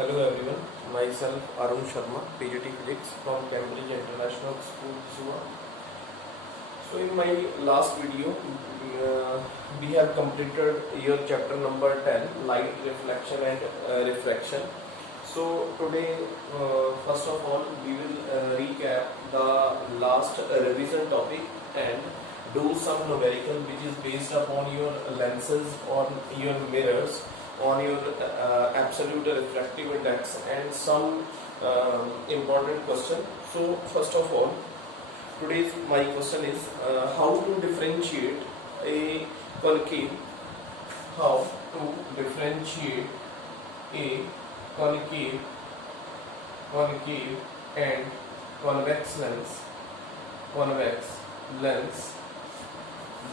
Hello everyone, myself Arun Sharma, PGT Physics from Cambridge International School, SUA. So in my last video, we have completed your chapter number 10, light reflection and refraction. So today, first of all, we will recap the last revision topic and do some numerical which is based upon your lenses on your mirrors, on your absolute refractive index and some important question. So first of all, today's my question is how to differentiate a concave, how to differentiate a concave and convex lens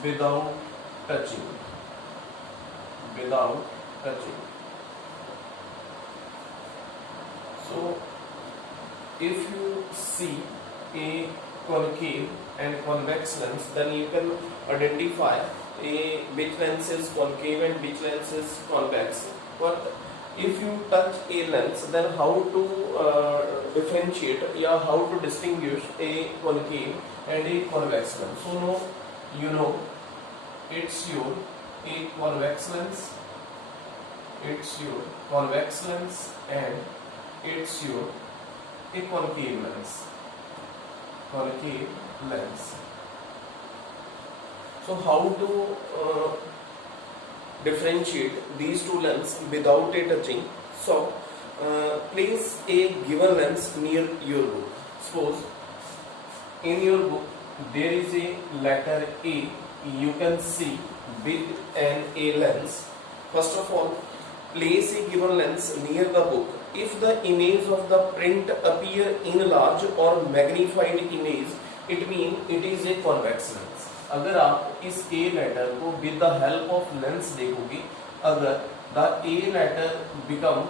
without touching. So if you see a concave and convex lens, then you can identify which lens is concave and which lens is convex. But if you touch a lens, then how to differentiate, how to distinguish a concave and a convex lens? So now you know it's your a convex lens, it's your convex lens and it's your a concave lens. So how to differentiate these two lenses without a touching? So place a given lens near your book. Suppose in your book there is a letter A, you can see with an A lens. First of all, place a given lens near the book. If the image of the print appear in large or magnified image, it means it is a convex lens. अगर आप इस A letter को with the help of lens देखोगे, अगर the A letter become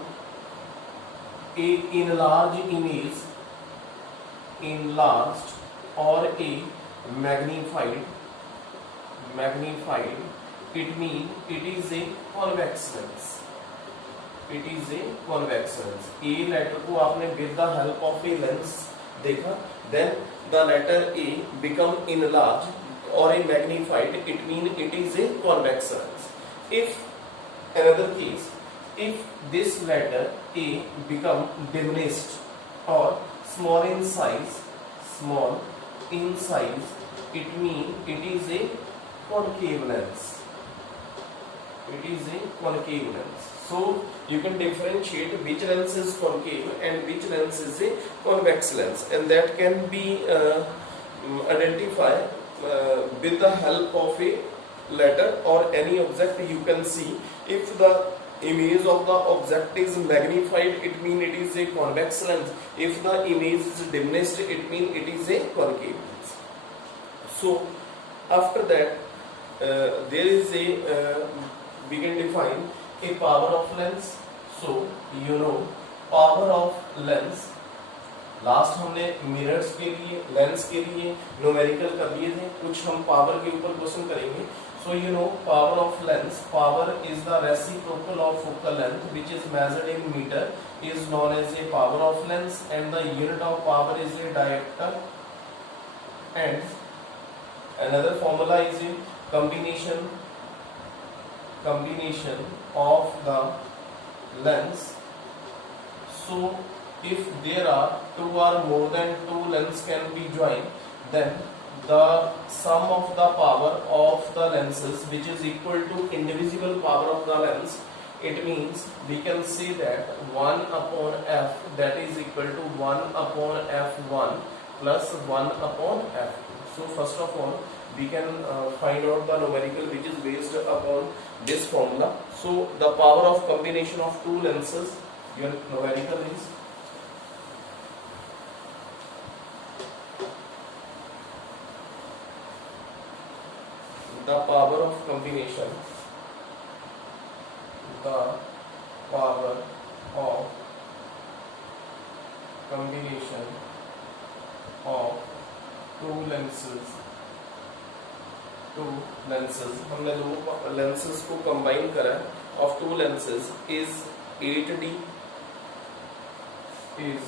a enlarged image, enlarged or a magnified, it means it is a convex lens. It is a convex lens. A letter को आपने with the help of a lens देखा, then the letter A become enlarged or a magnified, it means it is a convex lens. If another case, if this letter A become diminished or small in size, it means it is a concave lens. It is a concave lens. So you can differentiate which lens is concave and which lens is a convex lens, and that can be identified with the help of a letter or any object you can see. If the image of the object is magnified, it means it is a convex lens. If the image is diminished, it means it is a concave lens. So after that, there is a we can define a power of lens. So you know power of lens. Last हमने mirrors के लिए, lens के लिए numerical कर लिए थे, कुछ हम पावर के ऊपर क्वेश्चन करेंगे. So you know power of lens, power is the reciprocal of focal length which is measured in metre, is known as a power of lens, and the unit of power is a dioptre, and another formula is a combination of the lens. So if there are two or more than two lenses can be joined, then the sum of the power of the lenses, which is equal to indivisible power of the lens, it means we can say that 1 upon f, that is equal to 1 upon f1 plus 1 upon f2. So first of all, we can find out the numerical which is based upon this formula. So the power of combination of two lenses, your numerical is the power of combination of two lenses हमने दो lenses को combine करा of two lenses is 8D is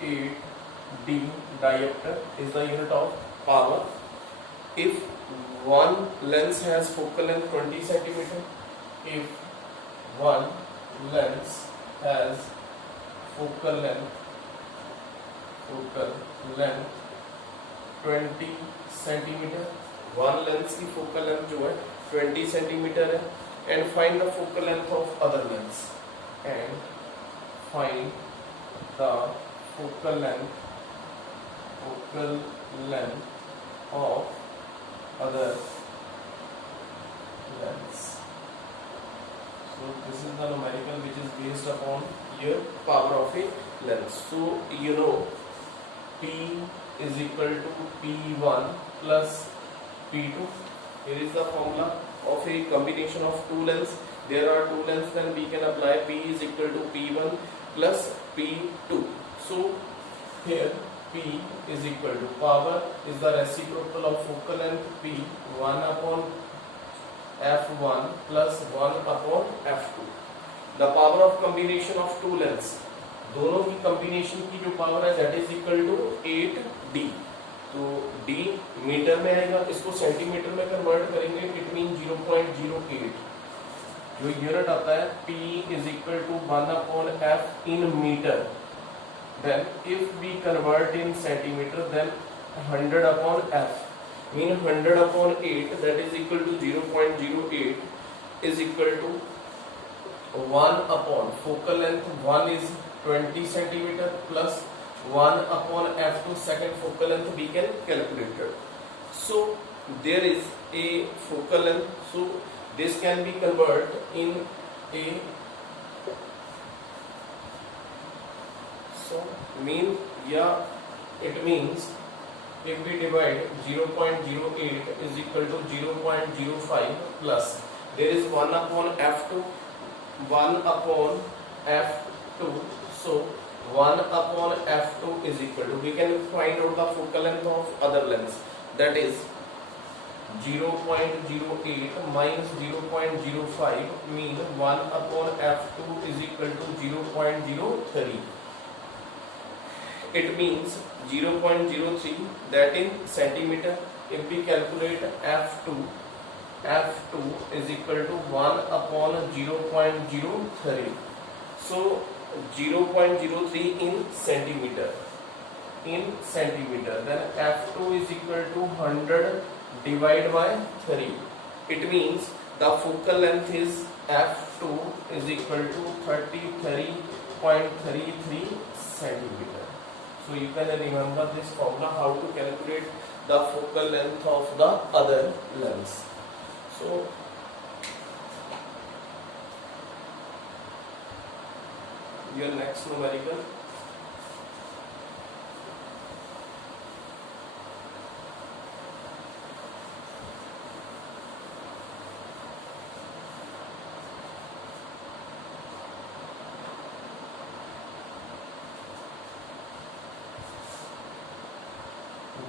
8 D diopter is the unit of power. If one lens has focal length 20 centimeter, if one lens has focal length 20 centimetre, one lens की focal length जो है 20 centimetre है, and find the focal length of other lens, and find the focal length of other lens. So this is the numerical which is based upon your power of a lens. So you know P is equal to P1 plus P2. Here is the formula of a combination of two lens. There are two lens, then we can apply P is equal to P1 plus P2. So here P is equal to power is the reciprocal of focal length P, 1 upon F1 plus 1 upon F2. The power of combination of two lens, दोनों की combination की जो power है that is equal to 8D. तो D metre में आएगा, इसको centimetre में कन्वर्ट करेंगे, इट मीन 0.08. जो यूनिट आता है P is equal to 1 upon F in metre. Then if we convert in centimetre then 100 upon F mean 100 upon 8 that is equal to 0.08 is equal to 1 upon focal length 1 is 20 centimeter plus 1 upon F2 second focal length we can calculate it. So there is a focal length, so this can be converted in a, so mean it means if we divide 0.08 is equal to 0.05 plus there is 1 upon F2 1 upon F2, so 1 upon F2 is equal to, we can find out the focal length of other lens, that is 0.08 minus 0.05 mean 1 upon F2 is equal to 0.03. It means 0.03 that in centimeter. If we calculate F2 is equal to 1 upon 0.03. So 0.03 in centimeter. Then F2 is equal to 100 divided by 3. It means the focal length is F2 is equal to 33.33 centimeter. So you can remember this formula how to calculate the focal length of the other lens. So your next numerical,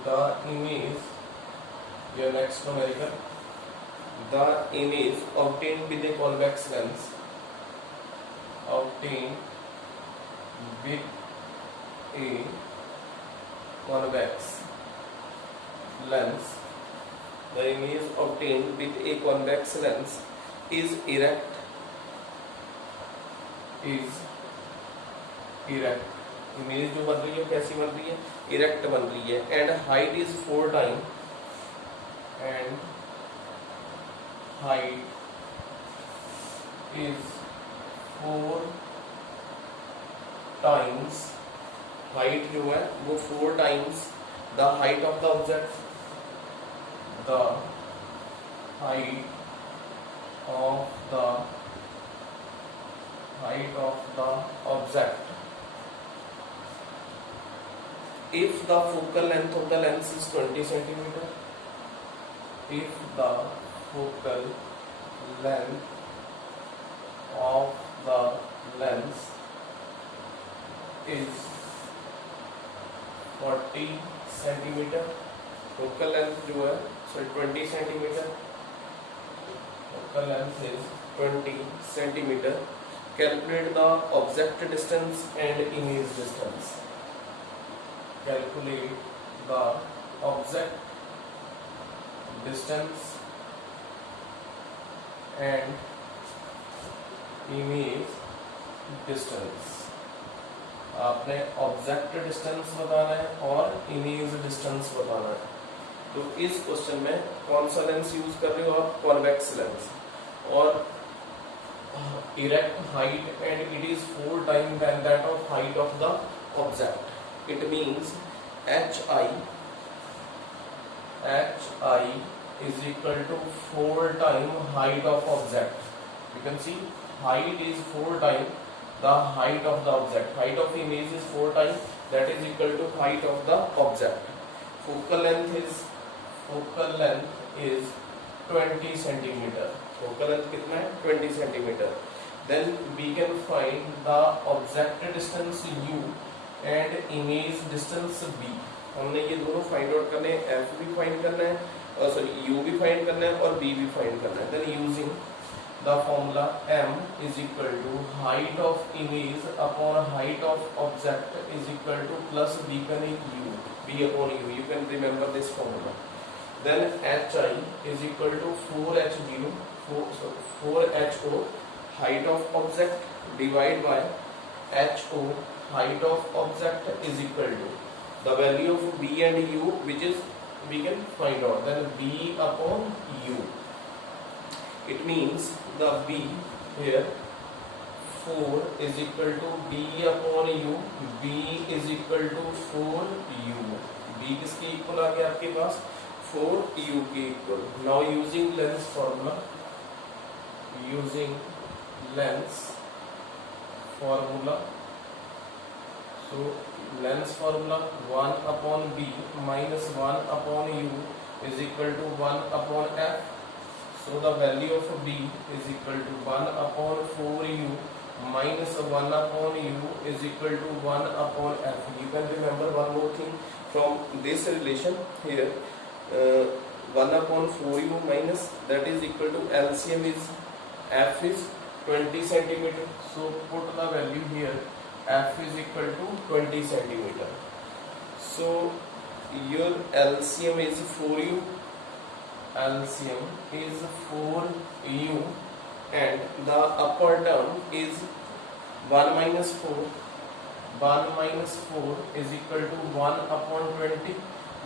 the image, your next numerical, the image obtained with a convex lens, obtained with a convex lens, the image obtained with a convex lens is erect, image जो बन रही है कैसी बन रही है, erect बन रही है, and height is 4 time, and height is 4 times, height जो है वो 4 times the height of the object, the height of the object. If the focal length of the lens is 20 centimeter, if the focal length of the lens is 40 centimeter, focal length जो है so 20 centimeter, focal length is 20 centimeter, Calculate the object distance and image distance. Calculate the object distance and image distance. आपने object distance बताना है और image distance बताना है. तो इस क्वेश्चन में कौन सा लेंस यूज कर रहे हो आप? Convex lens. और erect height and it is 4 times than that of height of the object. It means HI is equal to 4 times height of object. You can see height is 4 times the height of the object. Height of image is 4 times, that is equal to height of the object. Focal length is 20 centimeter. Focal length कितना है? 20 centimeter. Then we can find the object distance U and image distance B. हमने ये दोनों find out करने हैं. F भी find करना है और सॉरी U भी फाइंड करना है और B भी फाइंड करना है. Then using the formula M is equal to height of image upon height of object is equal to plus B upon U. B upon U. You can remember this formula. Then HI is equal to 4H0, 4HO height of object divided by HO height of object is equal to the value of B and U, which is we can find out. Then B upon U. It means the B here 4 is equal to B upon U. B is equal to 4U. B किसके equal आ गया आपके पास? 4U के equal. Now using lens formula, so lens formula 1 upon B minus 1 upon U is equal to 1 upon F. So the value of B is equal to 1 upon 4U minus 1 upon U is equal to 1 upon F. You can remember one more thing from this relation here. 1 upon 4U minus, that is equal to LCM is F is 20 centimeter. So put the value here. F is equal to 20 centimeter. So your LCM is 4U. LCM is 4U and the upper term is 1 minus 4. 1 minus 4 is equal to 1 upon 20,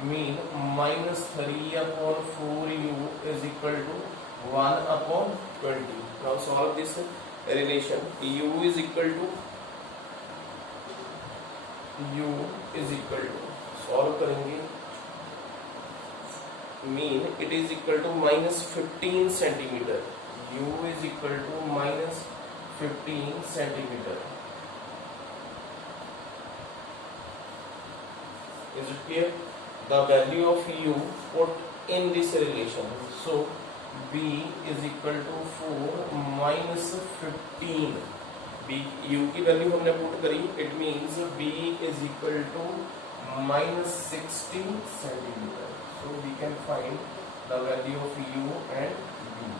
mean minus 3 upon 4U is equal to 1 upon 20. Now solve this relation. U is equal to solve करेंगे. Mean it is equal to minus 15 centimeter. U is equal to minus 15 centimeter. Is it clear? The value of U put in this relation. So B is equal to 4 minus 15. B U की value हमने put करी. It means B is equal to minus 60 centimeter. So we can find the value of U and B.